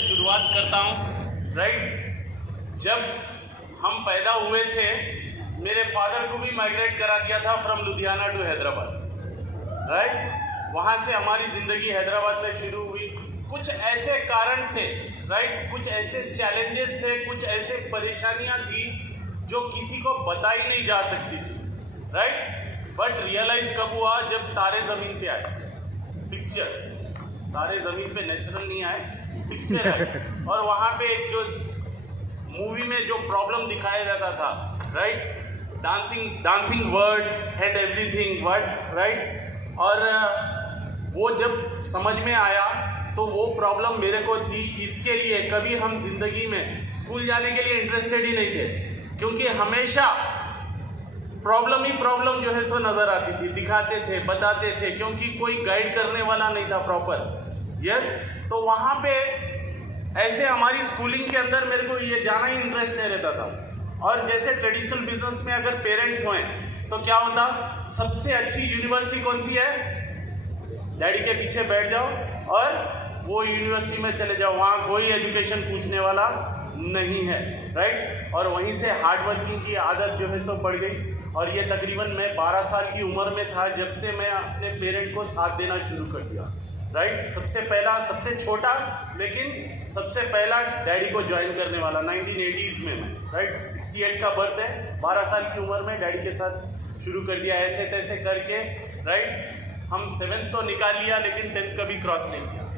शुरुआत करता हूँ। राइट, जब हम पैदा हुए थे मेरे फादर को भी माइग्रेट करा दिया था from Ludhiana to Hyderabad. Right, वहाँ से हमारी ज़िंदगी हैदराबाद में शुरू हुई। कुछ ऐसे कारण थे, राइट, कुछ ऐसे चैलेंजेस थे, कुछ ऐसे परेशानियाँ थी जो किसी को बताई नहीं जा सकती थी। राइट, बट रियलाइज कब हुआ, जब तारे ज़मीन पे आए। पिक्चर तारे ज़मीन पे नेचुरल नहीं आए, पिक्चर है। और वहाँ पे एक जो मूवी में जो प्रॉब्लम दिखाया जाता था, right, dancing words and everything word, right, और वो जब समझ में आया तो वो प्रॉब्लम मेरे को थी। इसके लिए कभी हम जिंदगी में स्कूल जाने के लिए इंटरेस्टेड ही नहीं थे, क्योंकि हमेशा प्रॉब्लम ही प्रॉब्लम जो है सो नज़र आती थी, दिखाते थे, बताते थे, क्योंकि कोई गाइड करने वाला नहीं था प्रॉपर। यस, तो वहाँ पे ऐसे हमारी स्कूलिंग के अंदर मेरे को ये जाना ही इंटरेस्ट नहीं रहता था। और जैसे ट्रेडिशनल बिजनेस में अगर पेरेंट्स हों तो क्या होता, सबसे अच्छी यूनिवर्सिटी कौन सी है, डैडी के पीछे बैठ जाओ और वो यूनिवर्सिटी में चले जाओ, वहाँ कोई एजुकेशन पूछने वाला नहीं है। राइट, और वहीं से हार्ड वर्किंग की आदत जो है सो बढ़ गई। और ये तकरीबन मैं 12 साल की उम्र में था जब से मैं अपने पेरेंट को साथ देना शुरू कर दिया। राइट, सबसे पहला, सबसे छोटा लेकिन सबसे पहला डैडी को ज्वाइन करने वाला 1980s में मैं। राइट, 68 का बर्थ है, 12 साल की उम्र में डैडी के साथ शुरू कर दिया, ऐसे तैसे करके। राइट, हम 7th तो निकाल लिया लेकिन 10th कभी क्रॉस नहीं किया।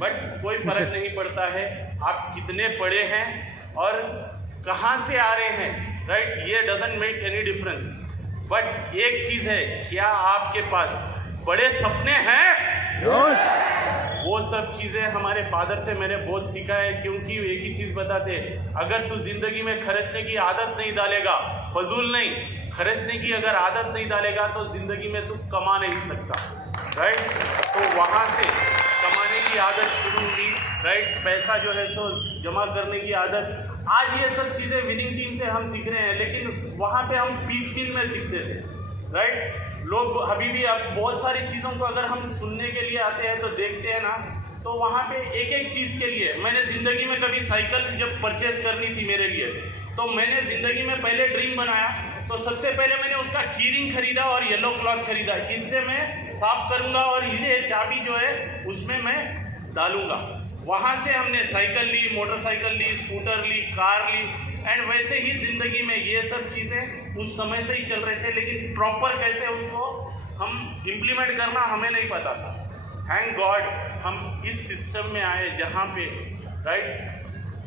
बट कोई फर्क नहीं पड़ता है आप कितने पढ़े हैं और कहाँ से आ रहे हैं। राइट, ये doesn't make any difference. But एक चीज़ है, क्या आपके पास बड़े सपने हैं? वो सब चीज़ें हमारे फादर से मैंने बहुत सीखा है, क्योंकि एक ही चीज़ बताते, अगर तू जिंदगी में खर्चने की आदत नहीं डालेगा, फजूल नहीं, खर्चने की अगर आदत नहीं डालेगा तो ज़िंदगी में तू कमा नहीं सकता। राइट, तो वहाँ से कमाने की आदत शुरू हुई। राइट, पैसा जो है सो जमा करने की आदत। आज ये सब चीज़ें विनिंग टीम से हम सीख रहे हैं, लेकिन वहाँ पे हम पीस टीम में सीखते थे। राइट, लोग अभी भी अब बहुत सारी चीज़ों को अगर हम सुनने के लिए आते हैं तो देखते हैं ना, तो वहाँ पे एक एक चीज़ के लिए मैंने ज़िंदगी में कभी साइकिल जब परचेज करनी थी मेरे लिए, तो मैंने ज़िंदगी में पहले ड्रीम बनाया तो सबसे पहले मैंने उसका कीरिंग खरीदा और येलो क्लॉथ खरीदा, इससे मैं साफ करूँगा और ये चाबी जो है उसमें मैं डालूँगा। वहाँ से हमने साइकिल ली, मोटरसाइकिल ली, स्कूटर ली, कार ली, एंड वैसे ही ज़िंदगी में ये सब चीज़ें उस समय से ही चल रहे थे, लेकिन प्रॉपर कैसे उसको हम इम्प्लीमेंट करना हमें नहीं पता था। थैंक गॉड हम इस सिस्टम में आए जहाँ पे, राइट,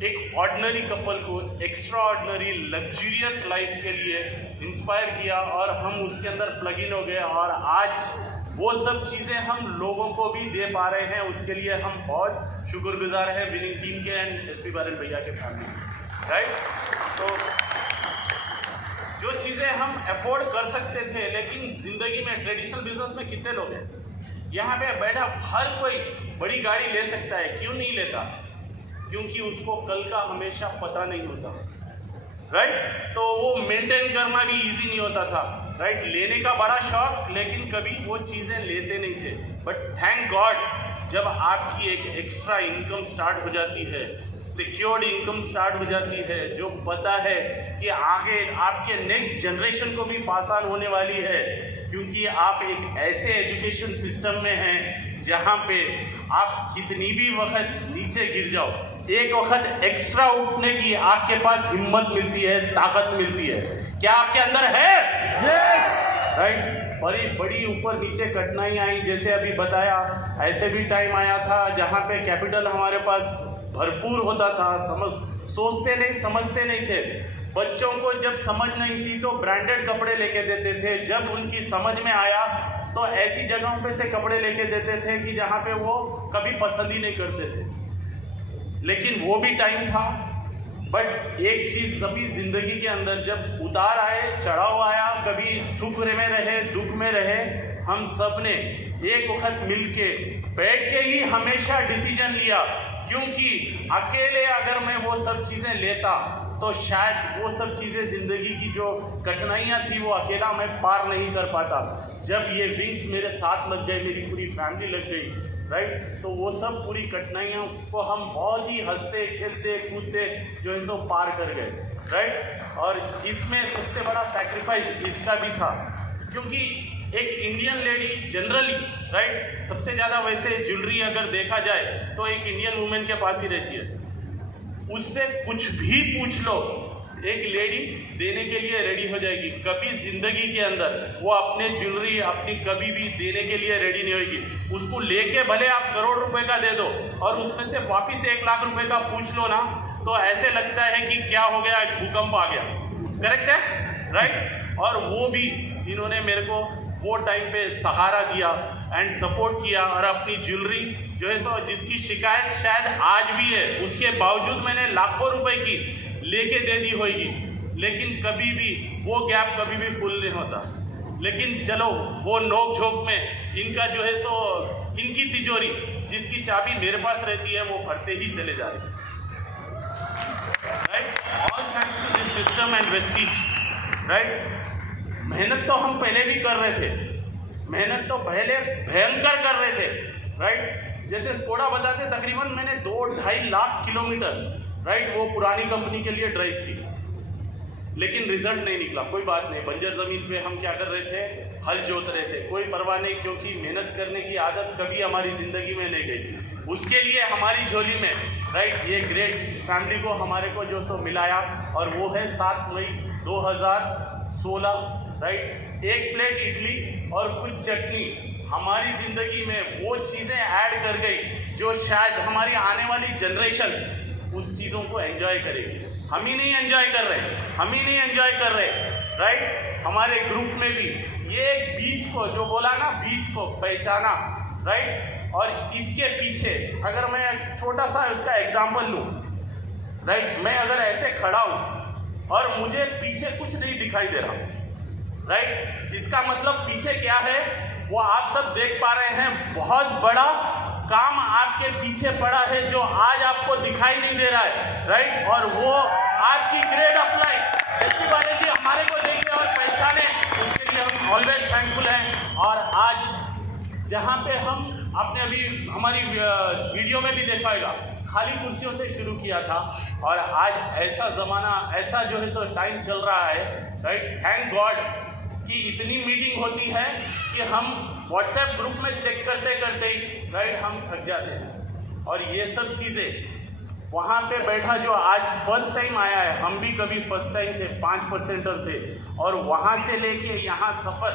एक ऑर्डिनरी कपल को एक्स्ट्रा ऑर्डिनरी लग्जूरियस लाइफ के लिए इंस्पायर किया और हम उसके अंदर प्लग इन हो गए, और आज वो सब चीज़ें हम लोगों को भी दे पा रहे हैं। उसके लिए हम बहुत शुक्रगुजार हैं विनिंग टीम के एंड एसपी बारेल भैया के फैमिली। राइट, तो जो चीज़ें हम अफोर्ड कर सकते थे, लेकिन ज़िंदगी में ट्रेडिशनल बिजनेस में कितने लोग हैं यहाँ पे बैठा, हर कोई बड़ी गाड़ी ले सकता है, क्यों नहीं लेता? क्योंकि उसको कल का हमेशा पता नहीं होता। राइट, तो वो मेंटेन करना भी इजी नहीं होता था। राइट, लेने का बड़ा शौक, लेकिन कभी वो चीज़ें लेते नहीं थे। बट थैंक गॉड जब आपकी एक एक्स्ट्रा इनकम स्टार्ट हो जाती है, सिक्योर्ड इनकम स्टार्ट हो जाती है, जो पता है कि आगे आपके नेक्स्ट जनरेशन को भी पास ऑन होने वाली है, क्योंकि आप एक ऐसे एजुकेशन सिस्टम में हैं जहाँ पे आप कितनी भी वक्त नीचे गिर जाओ, एक वक्त एक्स्ट्रा उठने की आपके पास हिम्मत मिलती है, ताकत मिलती है। क्या आपके अंदर है? राइट, बड़ी बड़ी ऊपर नीचे कठिनाई आई, जैसे अभी बताया, ऐसे भी टाइम आया था जहाँ पे कैपिटल हमारे पास भरपूर होता था, सोचते नहीं, समझते नहीं थे। बच्चों को जब समझ नहीं थी तो ब्रांडेड कपड़े लेके देते थे, जब उनकी समझ में आया तो ऐसी जगहों पे से कपड़े लेके देते थे कि जहाँ पे वो कभी पसंद ही नहीं करते थे। लेकिन वो भी टाइम था। बट एक चीज़ सभी जिंदगी के अंदर, जब उतार आए, चढ़ाव आया, कभी सुख में रहे, दुख में रहे, हम सब ने एक वक्त मिलके बैठ के ही हमेशा डिसीजन लिया, क्योंकि अकेले अगर मैं वो सब चीज़ें लेता तो शायद वो सब चीज़ें, ज़िंदगी की जो कठिनाइयाँ थी वो अकेला मैं पार नहीं कर पाता। जब ये विंग्स मेरे साथ लग गए, मेरी पूरी फैमिली लग गई, राइट। तो वो सब पूरी कठिनाइयों को हम बहुत ही हंसते खेलते कूदते जो है सो पार कर गए, राइट। और इसमें सबसे बड़ा सैक्रिफाइस इसका भी था, क्योंकि एक इंडियन लेडी जनरली, राइट, सबसे ज़्यादा वैसे ज्वेलरी अगर देखा जाए तो एक इंडियन वुमेन के पास ही रहती है। उससे कुछ भी पूछ लो, एक लेडी देने के लिए रेडी हो जाएगी। कभी जिंदगी के अंदर वो अपने ज्वेलरी अपनी कभी भी देने के लिए रेडी नहीं होगी। उसको लेके भले आप करोड़ रुपए का दे दो और उसमें से वापिस 1 लाख रुपए का पूछ लो ना, तो ऐसे लगता है कि क्या हो गया, भूकंप आ गया। करेक्ट है, राइट। और वो भी इन्होंने मेरे को वो टाइम पे सहारा दिया एंड सपोर्ट किया, और अपनी ज्वेलरी जो है सो जिसकी शिकायत शायद आज भी है, उसके बावजूद मैंने लाखों रुपए की लेके दे दी होगी, लेकिन कभी भी वो गैप कभी भी फुल नहीं होता। लेकिन चलो वो नोक झोंक में इनका जो है सो इनकी तिजोरी जिसकी चाबी मेरे पास रहती है वो भरते ही चले जा रहे, right. All thanks to this system and Vestige, right. मेहनत तो हम पहले भी कर रहे थे, मेहनत तो पहले भयंकर कर रहे थे, राइट। जैसे स्कोडा बताते तकरीबन मैंने 2-2.5 लाख किलोमीटर, राइट, वो पुरानी कंपनी के लिए ड्राइव की, लेकिन रिजल्ट नहीं निकला। कोई बात नहीं, बंजर ज़मीन पे हम क्या कर रहे थे, हल जोत रहे थे, कोई परवाह नहीं, क्योंकि मेहनत करने की आदत कभी हमारी ज़िंदगी में नहीं गई। उसके लिए हमारी झोली में, राइट, ये ग्रेट फैमिली को हमारे को जो सो मिलाया, और वो है 7 मई 2016, राइट। 1 प्लेट इडली और कुछ चटनी हमारी ज़िंदगी में वो चीज़ें ऐड कर गई जो शायद हमारी आने वाली जनरेशन्स उस चीज़ों को एंजॉय करेगी। हम ही नहीं एंजॉय कर रहे, राइट। हमारे ग्रुप में भी ये एक बीच को जो बोला ना, बीच को पहचाना, राइट। और इसके पीछे अगर मैं छोटा सा उसका एग्जाम्पल लूँ, राइट, मैं अगर ऐसे खड़ा हूँ और मुझे पीछे कुछ नहीं दिखाई दे रहा, राइट, इसका मतलब पीछे क्या है वो आप सब देख पा रहे हैं। बहुत बड़ा काम आपके पीछे पड़ा है जो आज आपको दिखाई नहीं दे रहा है, राइट। और वो आपकी ग्रेड ऑफ लाइफ ऐसी बात है कि हमारे को देखे और पहचाने, उसके लिए हम ऑलवेज थैंकफुल हैं। और आज जहाँ पे हम आपने अभी हमारी वीडियो में भी देखा होगा, खाली कुर्सियों से शुरू किया था, और आज ऐसा ज़माना, ऐसा जो है सो टाइम चल रहा है, राइट। थैंक गॉड कि इतनी मीटिंग होती है कि हम व्हाट्सएप ग्रुप में चेक करते करते ही, राइट, हम थक जाते हैं। और ये सब चीज़ें वहाँ पे बैठा जो आज फर्स्ट टाइम आया है, हम भी कभी फर्स्ट टाइम थे, 5% थे, और वहाँ से लेके यहाँ सफ़र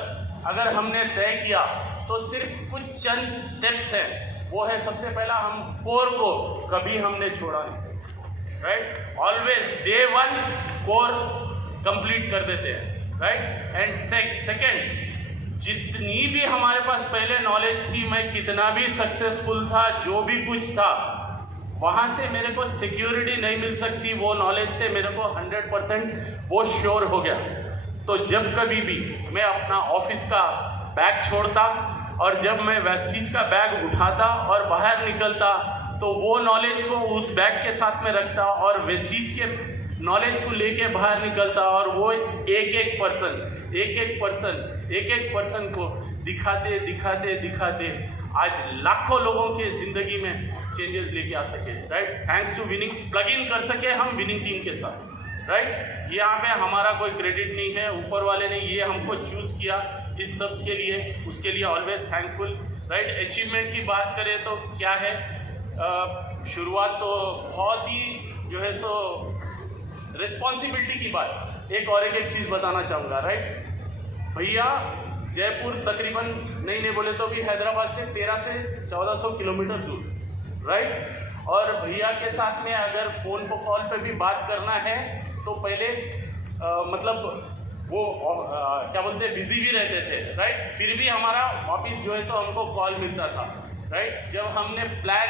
अगर हमने तय किया तो सिर्फ कुछ चंद स्टेप्स हैं। वो है सबसे पहला, हम कोर को कभी हमने छोड़ा नहीं, right. Always day 1 core complete कर देते हैं, राइट। एंड सेकेंड, जितनी भी हमारे पास पहले नॉलेज थी, मैं कितना भी सक्सेसफुल था, जो भी कुछ था, वहाँ से मेरे को सिक्योरिटी नहीं मिल सकती। वो नॉलेज से मेरे को 100% वो श्योर हो गया। तो जब कभी भी मैं अपना ऑफिस का बैग छोड़ता और जब मैं वेस्टीज का बैग उठाता और बाहर निकलता, तो वो नॉलेज को उस बैग के साथ में रखता और वेस्टीज के नॉलेज को लेके बाहर निकलता, और वो एक एक पर्सन को दिखाते दिखाते दिखाते आज लाखों लोगों के ज़िंदगी में चेंजेस लेके आ सके, right. Thanks to winning, plug in कर सके हम विनिंग टीम के साथ, राइट। यहाँ पे हमारा कोई क्रेडिट नहीं है, ऊपर वाले ने ये हमको चूज़ किया इस सब के लिए, उसके लिए ऑलवेज थैंकफुल, राइट। अचीवमेंट की बात करें तो क्या है, शुरुआत तो बहुत ही जो है सो रिस्पॉन्सिबिलिटी की बात। एक चीज़ बताना चाहूँगा, राइट। भैया जयपुर तकरीबन नहीं बोले तो भी हैदराबाद से 1300 से 1400 किलोमीटर दूर, राइट। और भैया के साथ में अगर फ़ोन पर कॉल पे भी बात करना है तो पहले मतलब वो क्या बोलते हैं, बिजी भी रहते थे, राइट। फिर भी हमारा वापिस जो है सो हमको कॉल मिलता था, राइट। जब हमने प्लान,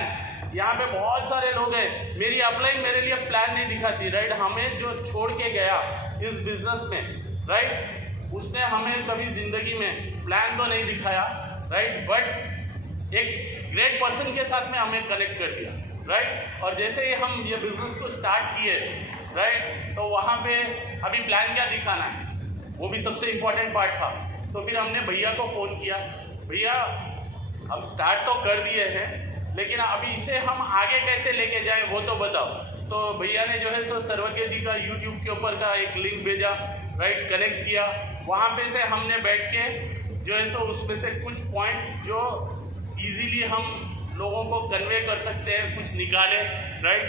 यहाँ पे बहुत सारे लोग हैं, मेरी अपलाइन मेरे लिए प्लान नहीं दिखाती, राइट। हमें जो छोड़ के गया इस बिजनेस में, राइट, उसने हमें कभी ज़िंदगी में प्लान तो नहीं दिखाया, राइट, बट एक ग्रेट पर्सन के साथ में हमें कनेक्ट कर दिया, राइट। और जैसे ही हम ये बिज़नेस को स्टार्ट किए, राइट, तो वहाँ पे अभी प्लान क्या दिखाना है, वो भी सबसे इम्पोर्टेंट पार्ट था। तो फिर हमने भैया को फ़ोन किया, भैया अब स्टार्ट तो कर दिए हैं, लेकिन अभी इसे हम आगे कैसे लेके जाएं वो तो बताओ। तो भैया ने जो है सो सर्वज्ञ जी का यूट्यूब के ऊपर का एक लिंक भेजा, राइट, कनेक्ट किया, वहाँ पे से हमने बैठ के जो है सो उसमें से कुछ पॉइंट्स जो इजीली हम लोगों को कन्वे कर सकते हैं कुछ निकाले, राइट।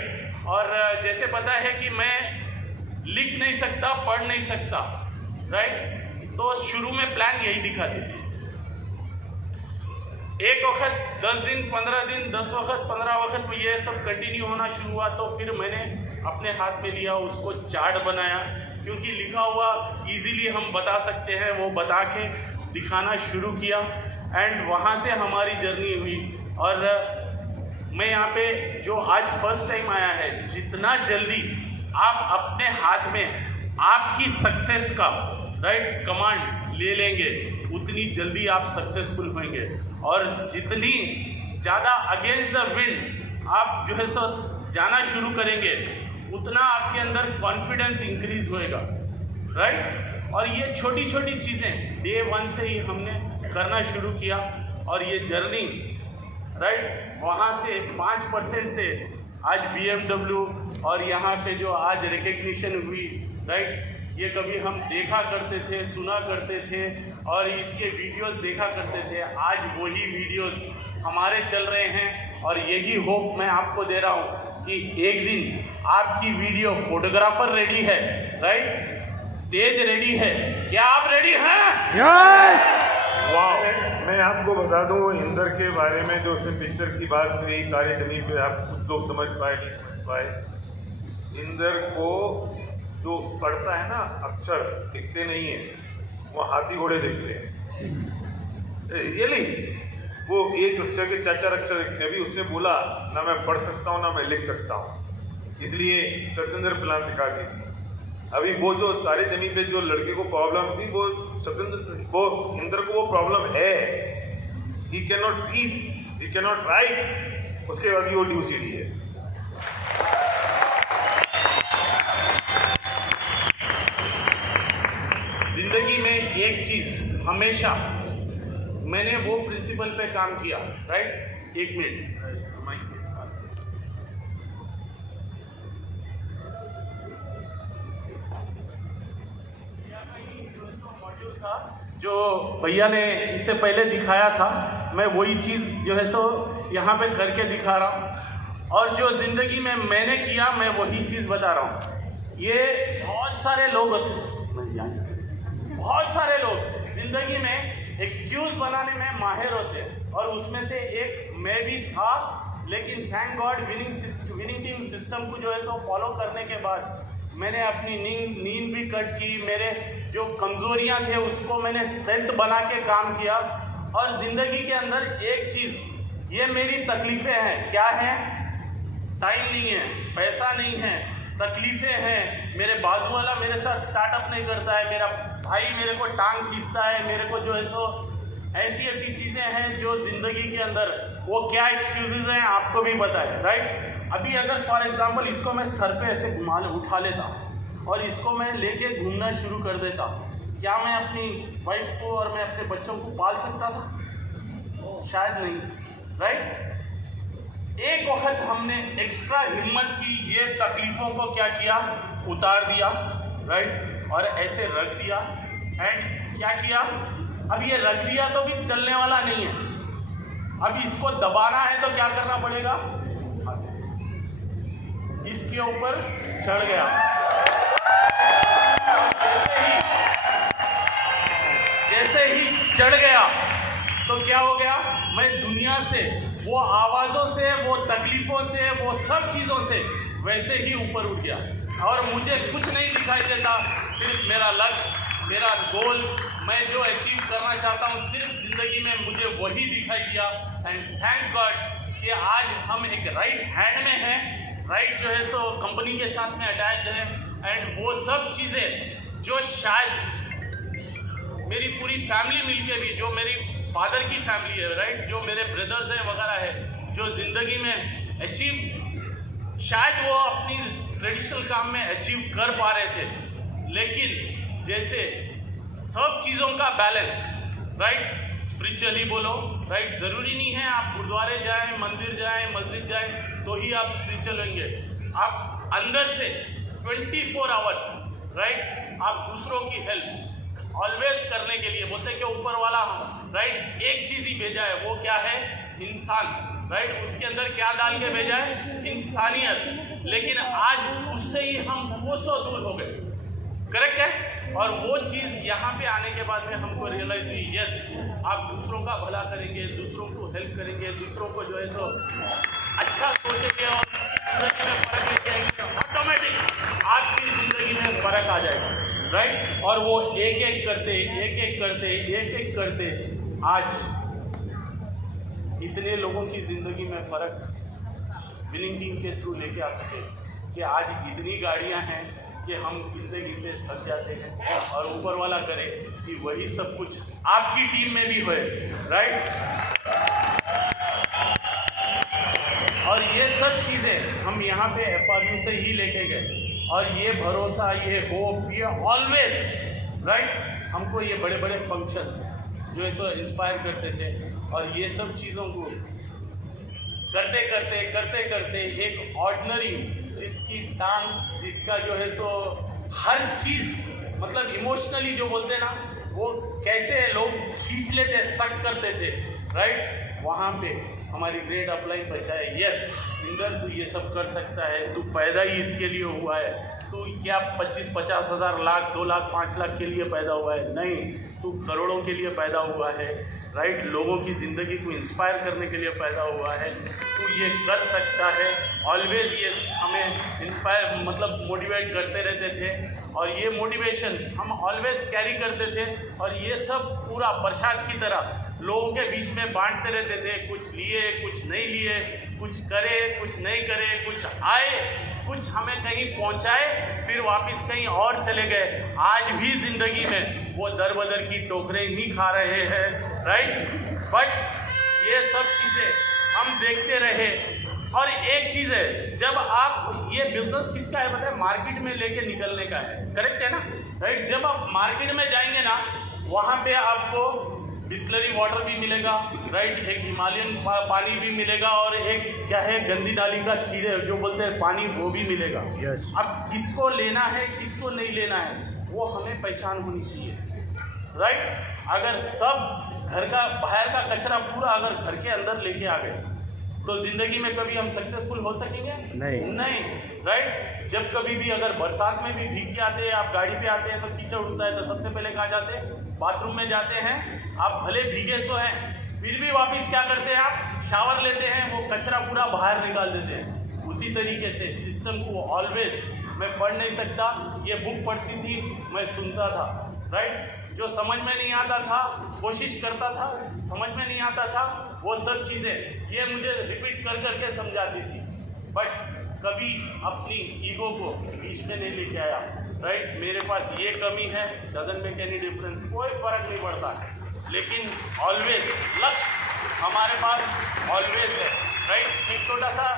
और जैसे पता है कि मैं लिख नहीं सकता, पढ़ नहीं सकता, राइट, तो शुरू में प्लान यही दिखाती थी। एक वक्त 10 दिन, 15 दिन, 10 वक्त, 15 वक्त ये सब कंटिन्यू होना शुरू हुआ, तो फिर मैंने अपने हाथ में लिया, उसको चार्ट बनाया, क्योंकि लिखा हुआ इजीली हम बता सकते हैं, वो बता के दिखाना शुरू किया। एंड वहाँ से हमारी जर्नी हुई। और मैं यहाँ पे जो आज फर्स्ट टाइम आया है, जितना जल्दी आप अपने हाथ में आपकी सक्सेस का, राइट, कमांड ले लेंगे, उतनी जल्दी आप सक्सेसफुल होंगे। और जितनी ज़्यादा अगेंस्ट द विंड आप जो है सो जाना शुरू करेंगे, उतना आपके अंदर कॉन्फिडेंस इंक्रीज होएगा, राइट। और ये छोटी छोटी चीज़ें डे 1 से ही हमने करना शुरू किया, और ये जर्नी, राइट, वहाँ से 5% से आज BMW और यहाँ पे जो आज रिकग्निशन हुई, राइट, ये कभी हम देखा करते थे, सुना करते थे और इसके वीडियोस देखा करते थे, आज वही वीडियोस हमारे चल रहे हैं। और यही होप मैं आपको दे रहा हूँ कि एक दिन आपकी वीडियो फोटोग्राफर रेडी है, राइट, स्टेज रेडी है, क्या आप रेडी हैं? वाह। मैं आपको बता दूं इंदर के बारे में, जो उसने पिक्चर की बात हुई तारे जमीन पे, आप कुछ लोग समझ पाए नहीं समझ पाए। इंदर को जो पढ़ता है ना, अक्षर दिखते नहीं है, वो हाथी घोड़े दिखते हैं। रियली वो एक अक्षर के 4-4 अक्षर दिखते हैं। अभी उसने बोला ना मैं पढ़ सकता हूँ ना मैं लिख सकता हूँ, इसलिए सत्येंद्र प्लान दिखा दी। अभी वो जो तारे जमीन पे जो लड़के को प्रॉब्लम थी, वो इंदर को वो प्रॉब्लम है। He can not read, he can not right, उसके बाद भी वो DOCD है। जिंदगी में एक चीज हमेशा मैंने वो प्रिंसिपल पे काम किया, राइट, 1 मिनट, जो भैया ने इससे पहले दिखाया था, मैं वही चीज़ जो है सो यहाँ पे करके दिखा रहा हूँ। और जो ज़िंदगी में मैंने किया, मैं वही चीज़ बता रहा हूँ। ये बहुत सारे लोग ज़िंदगी में एक्सक्यूज़ बनाने में माहिर होते हैं, और उसमें से एक मैं भी था। लेकिन thank God winning team system को जो है सो फॉलो करने के बाद मैंने अपनी नींद भी कट की, मेरे जो कमज़ोरियाँ थे उसको मैंने स्ट्रेंथ बना के काम किया। और ज़िंदगी के अंदर एक चीज़, ये मेरी तकलीफ़ें हैं, क्या हैं? टाइम नहीं है, पैसा नहीं है, तकलीफ़ें हैं, मेरे बाजू वाला मेरे साथ स्टार्टअप नहीं करता है, मेरा भाई मेरे को टांग खींचता है, मेरे को जो है सो ऐसी चीज़ें हैं जो ज़िंदगी के अंदर, वो क्या एक्सक्यूजेज हैं आपको भी पता है, राइट। अभी अगर फॉर एग्जांपल इसको मैं सर पे ऐसे उठा लेता और इसको मैं लेके घूमना शुरू कर देता, क्या मैं अपनी वाइफ को और मैं अपने बच्चों को पाल सकता था? शायद नहीं, राइट। एक वक्त हमने एक्स्ट्रा हिम्मत की, ये तकलीफ़ों को क्या किया, उतार दिया, राइट, और ऐसे रख दिया। एंड क्या किया, अब ये रख दिया तो भी चलने वाला नहीं है, अब इसको दबाना है तो क्या करना पड़ेगा, इसके ऊपर चढ़ गया। जैसे ही चढ़ गया तो क्या हो गया, मैं दुनिया से, वो आवाज़ों से, वो तकलीफ़ों से, वो सब चीज़ों से वैसे ही ऊपर उठ गया। और मुझे कुछ नहीं दिखाई देता, सिर्फ मेरा लक्ष्य, मेरा गोल, मैं जो अचीव करना चाहता हूँ, सिर्फ ज़िंदगी में मुझे वही दिखाई दिया। एंड थैंक्स गॉड कि आज हम एक राइट हैंड में हैं, राइट, जो है सो कंपनी के साथ में अटैच है। एंड वो सब चीज़ें जो शायद मेरी पूरी फैमिली मिलके भी, जो मेरी फादर की फैमिली है, राइट, जो मेरे ब्रदर्स हैं वगैरह है, जो ज़िंदगी में अचीव, शायद वो अपनी ट्रेडिशनल काम में अचीव कर पा रहे थे, लेकिन जैसे सब चीज़ों का बैलेंस, राइट, स्पिरिचुअली बोलो, राइट। ज़रूरी नहीं है आप गुरुद्वारे जाएं, मंदिर जाएं, मस्जिद जाएं तो ही आप स्पिरिचुअल होंगे। आप अंदर से 24 आवर्स राइट आप दूसरों की हेल्प ऑलवेज करने के लिए बोलते हैं कि ऊपर वाला हम राइट एक चीज़ ही भेजा है, वो क्या है? इंसान राइट। उसके अंदर क्या डाल के भेजा है? इंसानियत। लेकिन आज उससे ही हम कोसों दूर हो गए, करेक्ट है। और वो चीज़ यहाँ पे आने के बाद में हमको रियलाइज हुई, यस आप दूसरों का भला करेंगे, दूसरों को हेल्प करेंगे, दूसरों को जो है सो अच्छा सोचेंगे और ज़िंदगी में फ़र्क लेके आएंगे, ऑटोमेटिक आपकी ज़िंदगी में फ़र्क आ जाएगा राइट। और वो एक एक करते आज इतने लोगों की ज़िंदगी में फ़र्क विनिंग टीम के थ्रू लेके आ सके कि आज इतनी गाड़ियां हैं कि हम गिनते गिनते थक जाते हैं और ऊपर वाला करे कि वही सब कुछ आपकी टीम में भी होए राइट। और ये सब चीज़ें हम यहाँ पे FRU से ही लेके गए और ये भरोसा, ये होप, ये ऑलवेज राइट हमको ये बड़े बड़े फंक्शंस जो है सो इंस्पायर करते थे। और ये सब चीज़ों को करते करते एक ऑर्डिनरी जिसकी टांग, जिसका जो है सो हर चीज़ मतलब इमोशनली जो बोलते हैं ना, वो कैसे लोग खींच लेते, सक करते थे राइट। वहाँ पे हमारी ग्रेट अपलाइन बचा है, यस इंदर तू ये सब कर सकता है, तू पैदा ही इसके लिए हुआ है, तू क्या 25-50 हज़ार लाख 2 लाख 5 लाख के लिए पैदा हुआ है, नहीं तू करोड़ों के लिए पैदा हुआ है राइट। लोगों की ज़िंदगी को इंस्पायर करने के लिए पैदा हुआ है, तू ये कर सकता है। ऑलवेज ये हमें इंस्पायर मतलब मोटिवेट करते रहते थे और ये मोटिवेशन हम ऑलवेज कैरी करते थे। और ये सब पूरा प्रसाद की तरह लोगों के बीच में बांटते रहते थे, कुछ लिए कुछ नहीं लिए, कुछ करे कुछ नहीं करे, कुछ आए कुछ हमें कहीं पहुंचाए फिर वापस कहीं और चले गए। आज भी ज़िंदगी में वो दर बदर की टोकरें ही खा रहे हैं राइट। बट ये सब चीज़ें हम देखते रहे। और एक चीज़ है, जब आप ये बिजनेस किसका है पता है? मार्केट में लेके निकलने का है, करेक्ट है ना राइट। जब आप मार्केट में जाएंगे ना, वहाँ पे आपको बिस्लरी वाटर भी मिलेगा राइट, एक हिमालयन पानी भी मिलेगा और एक क्या है गंदी नाली का कीड़े जो बोलते हैं पानी, वो भी मिलेगा। अब किसको लेना है किसको नहीं लेना है वो हमें पहचान होनी चाहिए राइट। अगर सब घर का बाहर का कचरा पूरा अगर घर के अंदर लेके आ गए तो ज़िंदगी में कभी हम सक्सेसफुल हो सकेंगे? नहीं राइट। जब कभी भी अगर बरसात में भी भीग के आते हैं, आप गाड़ी पे आते हैं तो कीचड़ उड़ता है तो सबसे पहले कहाँ जाते हैं? बाथरूम में जाते हैं। आप भले भीगे सो हैं फिर भी वापस क्या करते हैं? आप शावर लेते हैं, वो कचरा पूरा बाहर निकाल देते हैं। उसी तरीके से सिस्टम को ऑलवेज, मैं पढ़ नहीं सकता, ये बुक पढ़ती थी, मैं सुनता था राइट। जो समझ में नहीं आता था कोशिश करता था, समझ में नहीं आता था वो सब चीज़ें ये मुझे रिपीट कर करके समझाती थी। बट कभी अपनी ईगो को बीच में नहीं लेके आया राइट। मेरे पास ये कमी है, डजंट मेक एनी डिफरेंस, कोई फ़र्क नहीं पड़ता है, लेकिन ऑलवेज लक्ष्य हमारे पास ऑलवेज है राइट। एक छोटा सा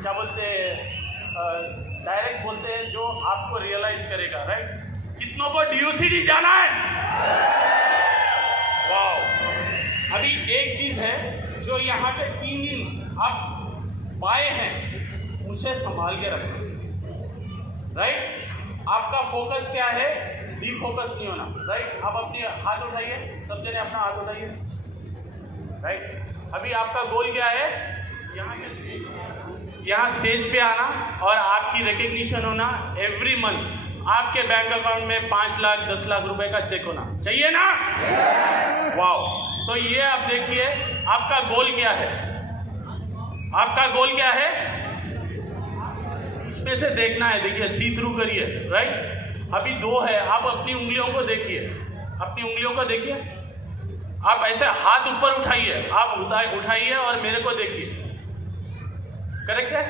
क्या बोलते हैं डायरेक्ट बोलते हैं जो आपको रियलाइज करेगा राइट। कितनों को DUCD जाना है? वाह। अभी एक चीज़ है जो यहाँ पे 3 दिन आप पाए हैं उसे संभाल के रखना राइट। आपका फोकस क्या है? डिफोकस नहीं होना राइट। आप अपने हाथ उठाइए, सब जने अपना हाथ उठाइए राइट। अभी आपका गोल क्या है? यहाँ स्टेज पे आना और आपकी रिकग्निशन होना। एवरी मंथ आपके बैंक अकाउंट में 5 लाख 10 लाख रुपए का चेक होना चाहिए ना? वाह। तो ये आप देखिए आपका गोल क्या है, आपका गोल क्या है इसमें से देखना है। देखिए सी थ्रू करिए राइट। अभी 2 है, आप अपनी उंगलियों को देखिए, अपनी उंगलियों को देखिए। आप ऐसे हाथ ऊपर उठाइए, आप उठाइए और मेरे को देखिए, करेक्ट है।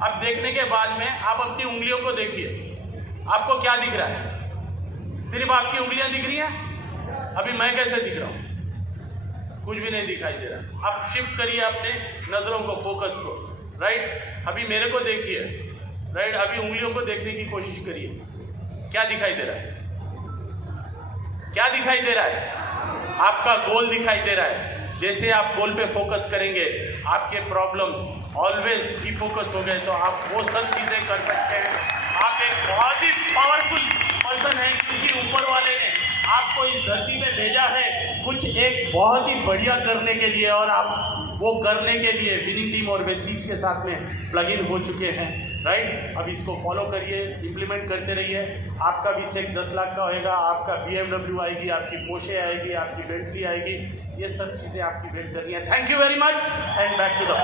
अब देखने के बाद में आप अपनी उंगलियों को देखिए, आपको क्या दिख रहा है? सिर्फ आपकी उंगलियां दिख रही हैं। अभी मैं कैसे दिख रहा हूँ? कुछ भी नहीं दिखाई दे रहा। आप शिफ्ट करिए अपने नज़रों को, फोकस को राइट। अभी मेरे को देखिए राइट। अभी उंगलियों को देखने की कोशिश करिए, क्या दिखाई दे रहा है? क्या दिखाई दे रहा है? आपका गोल दिखाई दे रहा है। जैसे आप गोल पे फोकस करेंगे, आपके प्रॉब्लम्स ऑलवेज की फोकस हो गए तो आप वो सब चीज़ें कर सकते हैं। आप एक बहुत ही पावरफुल पर्सन हैं, क्योंकि ऊपर वाले ने आपको इस धरती में भेजा है कुछ एक बहुत ही बढ़िया करने के लिए, और आप वो करने के लिए विनिंग टीम और वेस्टीज के साथ में प्लग इन हो चुके हैं, राइट। अब इसको फॉलो करिए, इंप्लीमेंट करते रहिए। आपका भी चेक 10 लाख का होएगा, आपका BMW आएगी, आपकी पोर्शे आएगी, आपकी बेंटली आएगी, ये सब चीज़ें आपकी वेट करनी है। Thank you very much and back to the